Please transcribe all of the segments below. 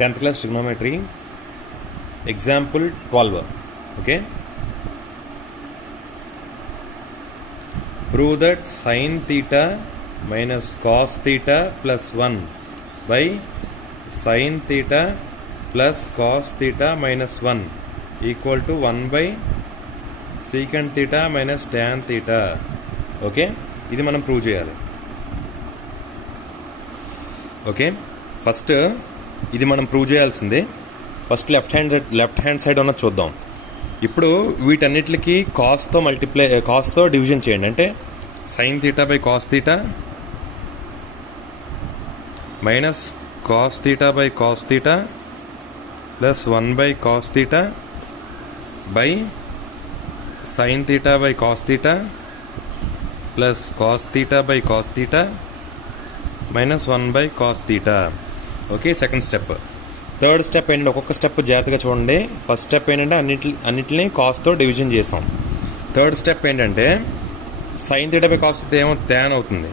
10th class trigonometry, example 12. Okay. Prove that sin theta minus cos theta plus 1 by sin theta plus cos theta minus 1 equal to 1 by secant theta minus tan theta. Okay, ఇది మనం prove చేయాలి. Okay, first ఇది మనం prove చేయాల్సిందే. First left hand side ఉన్నది చూద్దాం. ఇప్పుడు వీటన్నిటికి కాస్తో డివిజన్ చేయండి. అంటే sign theta by cos theta minus cos theta by cos theta plus 1 by cos theta by sine theta by cos theta plus cos theta by cos theta minus 1 by cos theta. Okay, second step. Third step ఏంటంటే ఒక్కొక్క step జాగ్రత్తగా చూడండి. First step ఏంటంటే అన్నిటిని కాస్తో division చేసాం. Third step ఏంటంటే sine theta by cos theta ఏమో ట్యాన్ అవుతుంది.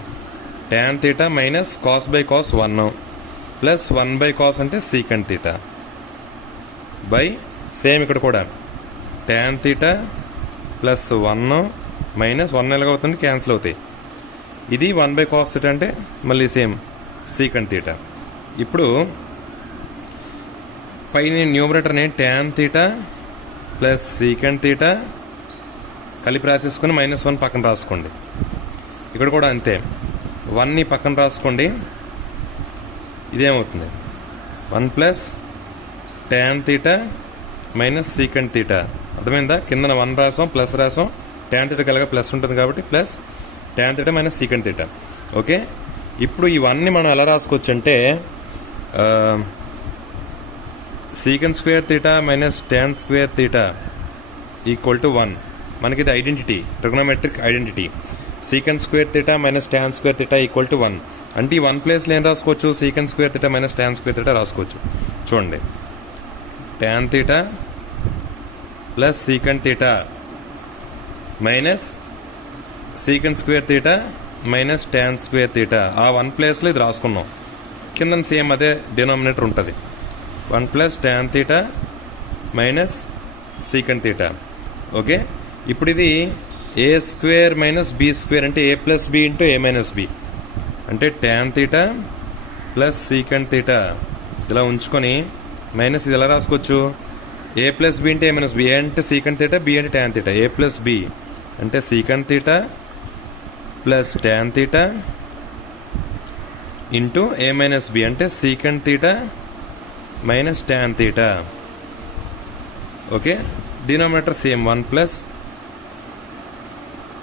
Tan theta minus cos by cos 1 plus 1 by cos అంటే సీకంట్ థీటా బై సేమ్ ఇక్కడ కూడా ట్యాన్ థీటా ప్లస్ 1 మైనస్ 1 ఎలాగవుతుంది, క్యాన్సిల్ అవుతాయి. ఇది 1 బై కాస్ థీటా అంటే మళ్ళీ సేమ్ సీకంట్ థీటా. ఇప్పుడు పైన న్యూమరేటర్ని tan theta plus secant theta కలిపి రాసేసుకొని -1 పక్కన రాసుకోండి. ఇక్కడ కూడా అంతే, 1ని పక్కన రాసుకోండి. ఇదేమవుతుంది 1 plus tan theta minus secant theta. అర్థమైందా? కిందన 1 రాసాం, ప్లస్ రాసాం, ట్యాన్ థీటా కలిగా ప్లస్ ఉంటుంది కాబట్టి plus tan theta minus secant theta. Okay, ఇప్పుడు ఈ 1ని మనం ఎలా రాసుకోవచ్చు అంటే secant square theta minus tan square theta equal to 1. మనకి ఇది identity, trigonometric identity. Secant square theta minus tan square theta equal to 1 అంటే ఈ 1 ప్లేస్లో ఏం రాసుకోవచ్చు, secant square theta minus tan square theta రాసుకోవచ్చు. చూడండి, tan theta plus secant theta minus secant square theta minus tan square theta. ఆ 1 ప్లేస్లో ఇది రాసుకున్నాం. కింద సేమ్ అదే డినామినేటర్ ఉంటుంది, 1 plus tan theta minus secant theta. Okay, ఇప్పుడు ఇది ఏ స్క్వేర్ మైనస్ బి స్క్వేర్ అంటే ఏ plus B into A minus B అంటే tan theta plus secant theta ఇలా ఉంచుకొని మైనస్ ఇది ఎలా రాసుకోవచ్చు, ఏ ప్లస్ బి అంటే ఏ మైనస్ బి. ఏ అంటే సీకంట్ థీటా, బి అంటే tan theta. A plus B అంటే secant theta plus tan theta into A minus B అంటే secant theta minus tan theta. Okay, denominator same 1 plus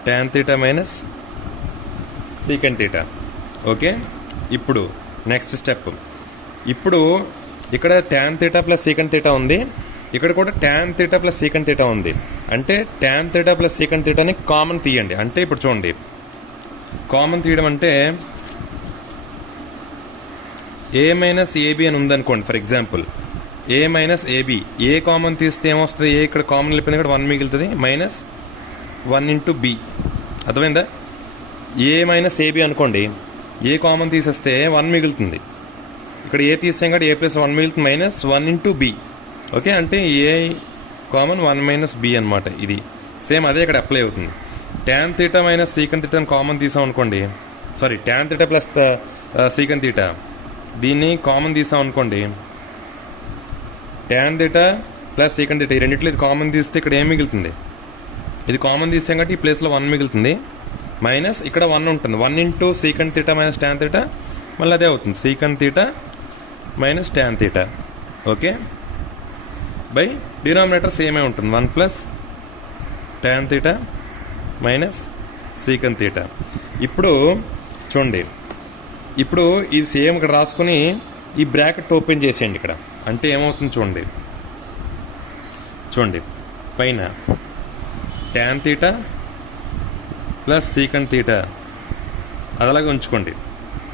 tan theta minus secant theta. Okay, ఇప్పుడు next step. ఇప్పుడు ఇక్కడ tan theta plus secant theta ఉంది, ఇక్కడ కూడా tan theta plus secant theta ఉంది. అంటే tan theta plus secant థీటాని common తీయండి. అంటే ఇప్పుడు చూడండి, కామన్ తీయడం అంటే ఏ మైనస్ ఏబి అని ఉందనుకోండి. For example a minus a b, a common తీస్తే ఏమొస్తుంది, ఏ ఇక్కడ కామన్ వెళ్ళిపోయింది, ఇక్కడ 1 మిగులుతుంది, మైనస్ 1 ఇంటూ బి. అర్థమైందా? ఏ మైనస్ ఏబి అనుకోండి, ఏ కామన్ తీసేస్తే 1 మిగులుతుంది. ఇక్కడ ఏ తీసాం కాబట్టి ఏ ప్లస్ 1 మిగులుతుంది, మైనస్ 1 ఇంటూ బి. ఓకే, అంటే ఏ కామన్ 1 మైనస్ బి అనమాట. ఇది సేమ్ అదే ఇక్కడ అప్లై అవుతుంది. ట్యాన్ థీటా మైనస్ సీకంట్ థీటాని కామన్ తీసాం అనుకోండి, sorry tan theta plus secant theta దీన్ని కామన్ తీసాం అనుకోండి, tan theta plus secant theta ఈ రెండింటిలో ఇది కామన్ తీస్తే ఇక్కడ ఏం మిగులుతుంది, ఇది కామన్ తీసాం కాబట్టి ఈ ప్లేస్లో 1 మిగులుతుంది, మైనస్ ఇక్కడ 1 ఉంటుంది. 1 into secant theta minus tan theta మళ్ళీ అదే అవుతుంది, secant theta minus tan theta. Okay, by denominator సేమే ఉంటుంది, 1 plus tan theta minus secant theta. ఇప్పుడు చూడండి, ఇప్పుడు ఇది సేమ్ ఇక్కడ రాసుకొని ఈ బ్రాకెట్ ఓపెన్ చేసేయండి ఇక్కడ. అంటే ఏమవుతుంది చూడండి పైన tan theta plus secant theta అది అలాగే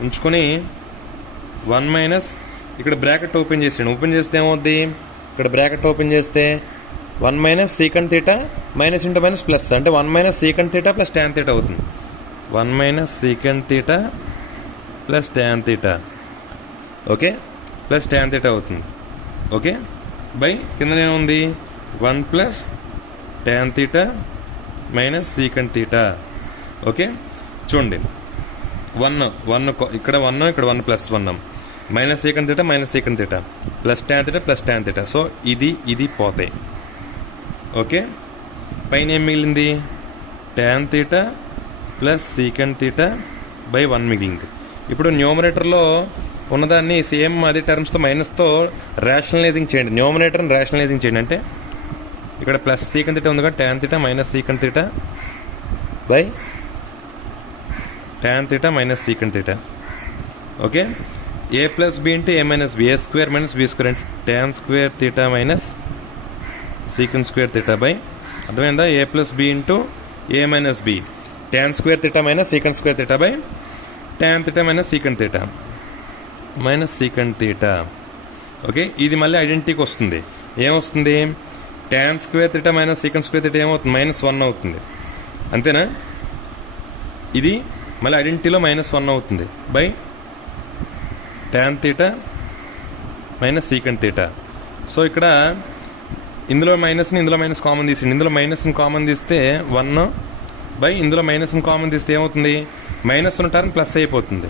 ఉంచుకొని 1 మైనస్ ఇక్కడ బ్రాకెట్ ఓపెన్ చేసేయండి. ఓపెన్ చేస్తే ఏమవుద్ది, ఇక్కడ బ్రాకెట్ ఓపెన్ చేస్తే 1 minus secant theta minus into minus plus అంటే 1 minus secant theta plus tan theta అవుతుంది. 1 minus secant theta plus tan theta. Okay, plus tan theta అవుతుంది. ఓకే, బై కిందనే ఉంది 1 plus tan theta minus secant theta. Okay, చూడండి 1 ఇక్కడ 1 ఇక్కడ 1 plus 1 minus secant theta minus secant theta plus tan theta plus tan theta. So ఇది పోతాయి. Okay, పైన ఏం మిగిలింది? Tan theta plus secant theta by 1 మిగిలింది. ఇప్పుడు న్యూమరేటర్లో ఉన్నదాన్ని సేమ్ అదే టర్మ్స్తో మైనస్తో రేషనలైజింగ్ చేయండి. న్యూమరేటర్ని రేషనలైజింగ్ చేయండి. అంటే ఇక్కడ ప్లస్ సీకంట్ తీటా ఉంది కదా, tan theta minus secant theta by tan theta minus secant theta. Okay, A plus B into A minus B, A square minus B square అంటే tan square theta minus secant square theta by, అర్థమైందా? A plus B into A minus B, tan square theta minus secant square theta by tan theta minus secant theta minus secant theta. Okay, ఇది మళ్ళీ ఐడెంటిటీకి వస్తుంది. ఏమొస్తుంది? Tan square theta minus secant square theta ఏమవుతుంది? -1 అవుతుంది. అంతేనా? ఇది మళ్ళీ ఐడెంటిటీలో -1 అవుతుంది by tan theta minus secant theta. So ఇక్కడ ఇందులో మైనస్ని ఇందులో మైనస్ కామన్ తీసిండి. ఇందులో మైనస్ని కామన్ తీస్తే 1 బై ఇందులో మైనస్ని కామన్ తీస్తే ఏమవుతుంది? మైనస్ ఉన్న టర్మ్ ప్లస్ అయిపోతుంది,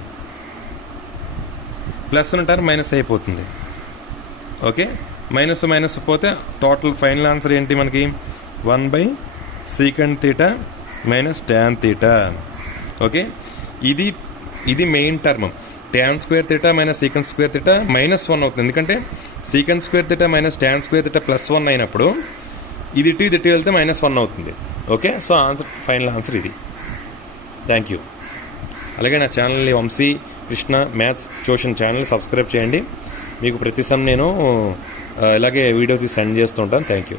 ప్లస్ ఉన్న టర్మ్ మైనస్ అయిపోతుంది. ఓకే, మైనస్ పోతే టోటల్ ఫైనల్ ఆన్సర్ ఏంటి మనకి? 1 by secant theta minus tan theta. Okay, ఇది main term. Tan square theta minus secant square theta -1 అవుతుంది. ఎందుకంటే secant square theta minus tan square theta +1 అయినప్పుడు ఇది ఇటు వెళ్తే -1 అవుతుంది. ఓకే, సో ఫైనల్ ఆన్సర్ ఇది. Thank you. అలాగే నా ఛానల్ని Vamsi Krishna maths tuition channel subscribe చేయండి. మీకు ప్రతి సమ్ నేను ఇలాగే వీడియో తీసి సెండ్ చేస్తూ ఉంటాను. Thank you.